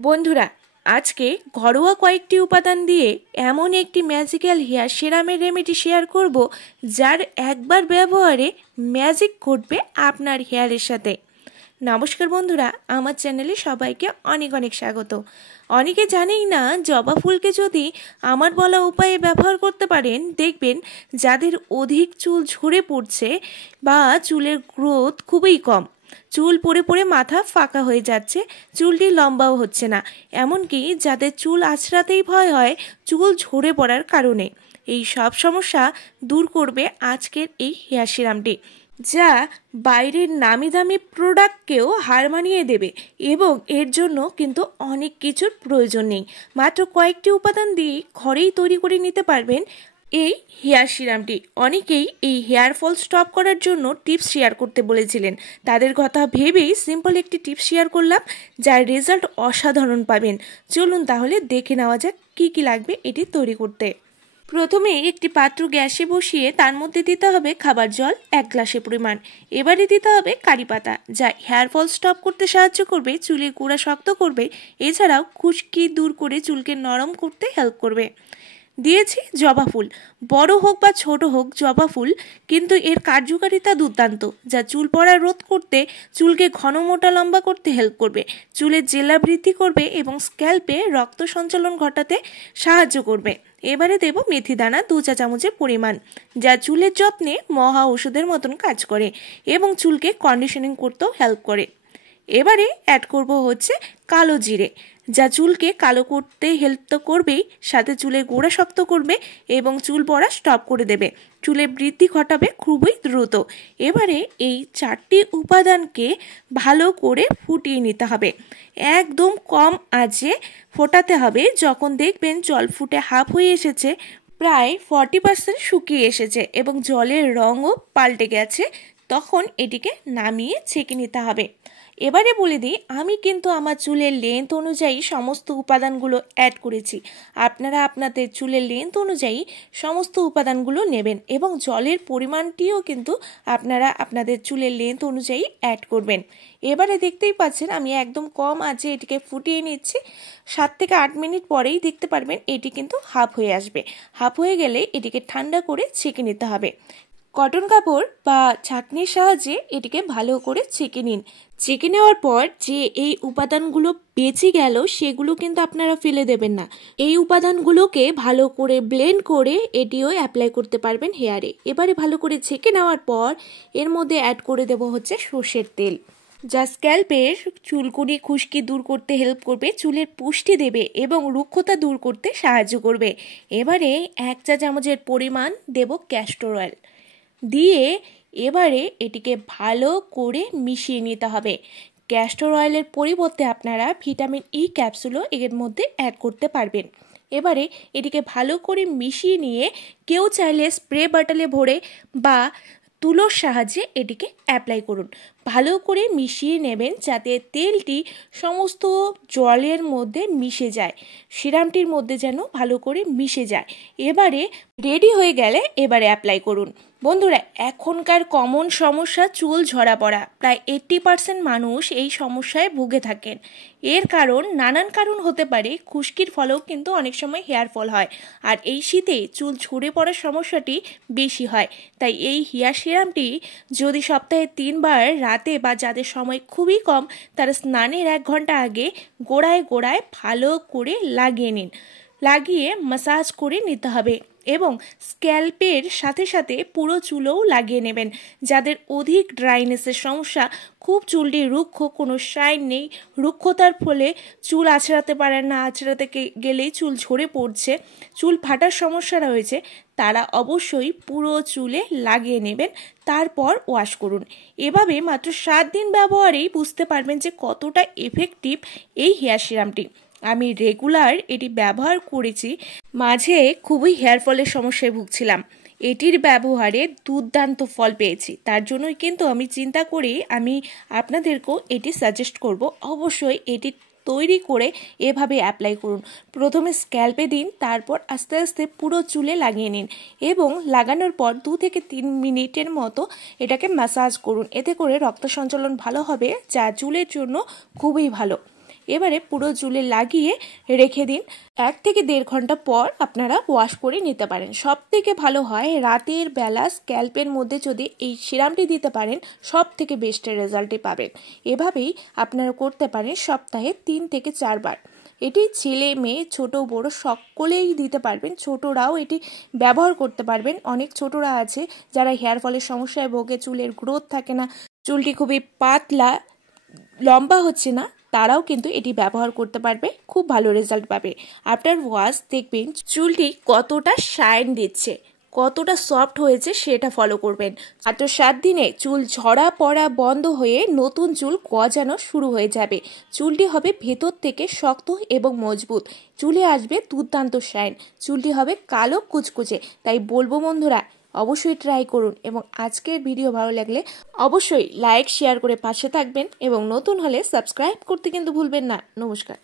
বন্ধুরা, আজকে ঘরোয়া কয়েকটি উপাদান দিয়ে এমন একটি ম্যাজিক্যাল হেয়ার সিরামের রেমেডি শেয়ার করব, যার একবার ব্যবহারে ম্যাজিক ঘটবে আপনার হেয়ারের সাথে। নমস্কার বন্ধুরা, আমার চ্যানেলে সবাইকে অনেক অনেক স্বাগত। অনেকে জানেই না জবা ফুলকে যদি আমার বলা উপায়ে ব্যবহার করতে পারেন, দেখবেন যাদের অধিক চুল ঝরে পড়ছে বা চুলের গ্রোথ খুবই কম, চুল পড়ে পড়ে মাথা ফাঁকা হয়ে যাচ্ছে, চুলটি লম্বাও হচ্ছে না, এমনকি যাদের চুল আঁচড়াতেই ভয় হয় চুল ঝরে পড়ার কারণে, এই সব সমস্যা দূর করবে আজকের এই হেয়ার সিরামটি, যা বাইরের নামি দামি প্রোডাক্টকেও হার মানিয়ে দেবে। এবং এর জন্য কিন্তু অনেক কিছুর প্রয়োজন নেই, মাত্র কয়েকটি উপাদান দিয়ে ঘরেই তৈরি করে নিতে পারবেন এই হেয়ার সিরামটি। অনেকেই এই হেয়ার ফল স্টপ করার জন্য টিপস শেয়ার করতে বলেছিলেন, তাদের কথা ভেবেই সিম্পল একটি টিপস শেয়ার করলাম, যার রেজাল্ট অসাধারণ পাবেন। চলুন তাহলে দেখে নেওয়া যাক কী কী লাগবে এটি তৈরি করতে। প্রথমে একটি পাত্র গ্যাসে বসিয়ে তার মধ্যে দিতে হবে খাবার জল 1 গ্লাসের পরিমাণ। এবারে দিতে হবে কারি পাতা, যা হেয়ার ফল স্টপ করতে সাহায্য করবে, চুলের গোড়া শক্ত করবে, এছাড়াও খুশকি দূর করে চুলকে নরম করতে হেল্প করবে। দিয়েছি জবা ফুল, বড় হোক বা ছোট হোক জবা ফুল কিন্তু এর কার্যকারিতা দুর্দান্ত, যা চুল পড়া রোধ করতে, চুলকে ঘন মোটা লম্বা করতে হেল্প করবে, চুলের জেলা বৃদ্ধি করবে এবং স্ক্যাল্পে রক্ত সঞ্চালন ঘটাতে সাহায্য করবে। এবারে দেব মেথি দানা 2 চা চামচের পরিমাণ, যা চুলের যত্নে মহা ওষুধের মতন কাজ করে এবং চুলকে কন্ডিশনিং করতেও হেল্প করে। এবারে অ্যাড করব হচ্ছে কালো জিরে, যা চুলকে কালো করতে হেল্প তো করবেই, সাথে চুলের গোড়া শক্ত করবে এবং চুল পড়া স্টপ করে দেবে, চুলের বৃদ্ধি ঘটাবে খুবই দ্রুত। এবারে এই 4টি উপাদানকে ভালো করে ফুটিয়ে নিতে হবে, একদম কম আঁচে ফোটাতে হবে। যখন দেখবেন জল ফুটে হাফ হয়ে এসেছে, প্রায় 40% শুকিয়ে এসেছে এবং জলের রঙও পাল্টে গেছে, তখন এটিকে নামিয়ে ছেঁকে নিতে হবে। এবারে বলে দিই, আমি কিন্তু আমার চুলের লেন্থ অনুযায়ী সমস্ত উপাদানগুলো অ্যাড করেছি। আপনারা আপনাদের চুলের লেন্থ অনুযায়ী সমস্ত উপাদানগুলো নেবেন এবং জলের পরিমাণটিও কিন্তু আপনারা আপনাদের চুলের লেন্থ অনুযায়ী অ্যাড করবেন। এবারে দেখতেই পাচ্ছেন আমি একদম কম আঁচে এটিকে ফুটিয়ে নিচ্ছি। 7 থেকে 8 মিনিট পরেই দেখতে পারবেন এটি কিন্তু হাফ হয়ে আসবে। হাফ হয়ে গেলে এটিকে ঠান্ডা করে ছেঁকে নিতে হবে। কটন কাপড় বা ছাঁকনির সাহায্যে এটিকে ভালো করে ছেঁকে নিন। ছেঁকে নেওয়ার পর যে এই উপাদানগুলো বেঁচে গেল সেগুলো কিন্তু আপনারা ফেলে দেবেন না। এই উপাদানগুলোকে ভালো করে ব্লেন্ড করে এটিও অ্যাপ্লাই করতে পারবেন হেয়ারে। এবারে ভালো করে ছেঁকে নেওয়ার পর এর মধ্যে অ্যাড করে দেব হচ্ছে সর্ষের তেল, যা স্ক্যাল্পের চুলকুনি খুশকি দূর করতে হেল্প করবে, চুলের পুষ্টি দেবে এবং রুক্ষতা দূর করতে সাহায্য করবে। এবারে 1 চা চামচের পরিমাণ দেব ক্যাস্টর অয়েল দিয়ে এবারে এটিকে ভালো করে মিশিয়ে নিতে হবে। ক্যাস্টর অয়েলের পরিবর্তে আপনারা ভিটামিন ই ক্যাপসুলও এর মধ্যে অ্যাড করতে পারবেন। এবারে এটিকে ভালো করে মিশিয়ে নিয়ে কেউ চাইলে স্প্রে বটলে ভরে বা তুলোর সাহায্যে এটিকে অ্যাপ্লাই করুন। ভালো করে মিশিয়ে নেবেন যাতে তেলটি সমস্ত জলের মধ্যে মিশে যায়, সিরামটির মধ্যে যেন ভালো করে মিশে যায়। এবারে রেডি হয়ে গেলে এবারে অ্যাপ্লাই করুন। বন্ধুরা, এখনকার কমন সমস্যা চুল ঝরা পড়া, প্রায় 80% মানুষ এই সমস্যায় ভুগে থাকেন। এর কারণ নানান কারণ হতে পারে, খুশকির ফলেও কিন্তু অনেক সময় হেয়ার ফল হয়, আর এই শীতে চুল ঝরে পড়ার সমস্যাটি বেশি হয়। তাই এই হেয়ার সিরামটি যদি সপ্তাহে 3 বার রাতে বা যাদের সময় খুবই কম তারা স্নানের 1 ঘন্টা আগে গোড়ায় গোড়ায় ভালো করে লাগিয়ে নিন। লাগিয়ে ম্যাসাজ করে নিতে হবে এবং স্ক্যাল্পের সাথে সাথে পুরো চুলও লাগিয়ে নেবেন। যাদের অধিক ড্রাইনেসের সমস্যা, খুব চুলটি রুক্ষ, কোনো শাইন নেই, রুক্ষতার ফলে চুল আঁচড়াতে পারেন না, আঁচড়াতে গেলেই চুল ঝরে পড়ছে, চুল ফাটার সমস্যা রয়েছে, তারা অবশ্যই পুরো চুলে লাগিয়ে নেবেন, তারপর ওয়াশ করুন। এভাবে মাত্র 7 দিন ব্যবহারেই বুঝতে পারবেন যে কতটা এফেক্টিভ এই হেয়ার সিরামটি। আমি রেগুলার এটি ব্যবহার করেছি, মাঝে খুবই হেয়ার ফলের সমস্যায় ভুগছিলাম, এটির ব্যবহারে দুর্দান্ত ফল পেয়েছি। তার জন্যই কিন্তু আমি চিন্তা করি আমি আপনাদেরকেও এটি সাজেস্ট করব, অবশ্যই এটি তৈরি করে এভাবে অ্যাপ্লাই করুন। প্রথমে স্ক্যাল্পে দিন, তারপর আস্তে আস্তে পুরো চুলে লাগিয়ে নিন এবং লাগানোর পর 2 থেকে 3 মিনিটের মতো এটাকে ম্যাসাজ করুন। এতে করে রক্ত সঞ্চালন ভালো হবে, যা চুলের জন্য খুবই ভালো। এবারে পুরো চুলে লাগিয়ে রেখে দিন। 1 থেকে 1.5 ঘন্টা পর আপনারা ওয়াশ করে নিতে পারেন। সব থেকে ভালো হয় রাতের বেলা স্ক্যাল্পের মধ্যে যদি এই সিরামটি দিতে পারেন, সব থেকে বেস্ট রেজাল্টই পাবেন। এভাবেই আপনারা করতে পারেন সপ্তাহে 3 থেকে 4 বার। এটি ছেলে মেয়ে ছোট বড় সকলেই দিতে পারবেন, ছোটরাও এটি ব্যবহার করতে পারবেন। অনেক ছোটরা আছে যারা হেয়ার ফলের সমস্যায় ভোগে, চুলের গ্রোথ থাকে না, চুলটি খুবই পাতলা, লম্বা হচ্ছে না, তারাও কিন্তু এটি ব্যবহার করতে পারবে, খুব ভালো রেজাল্ট পাবে। আফটার ওয়াশ দেখবেন চুলটি কতটা শাইন দিচ্ছে, কতটা সফট হয়েছে সেটা ফলো করবেন। মাত্র 7 দিনে চুল ঝরা পড়া বন্ধ হয়ে নতুন চুল গজানো শুরু হয়ে যাবে। চুলটি হবে ভেতর থেকে শক্ত এবং মজবুত, চুলে আসবে দুর্দান্ত শাইন, চুলটি হবে কালো কুচকুচে। তাই বলবো বন্ধুরা, অবশ্যই ট্রাই করুন এবং আজকের ভিডিও ভালো লাগলে অবশ্যই লাইক শেয়ার করে পাশে থাকবেন এবং নতুন হলে সাবস্ক্রাইব করতে কিন্তু ভুলবেন না। নমস্কার।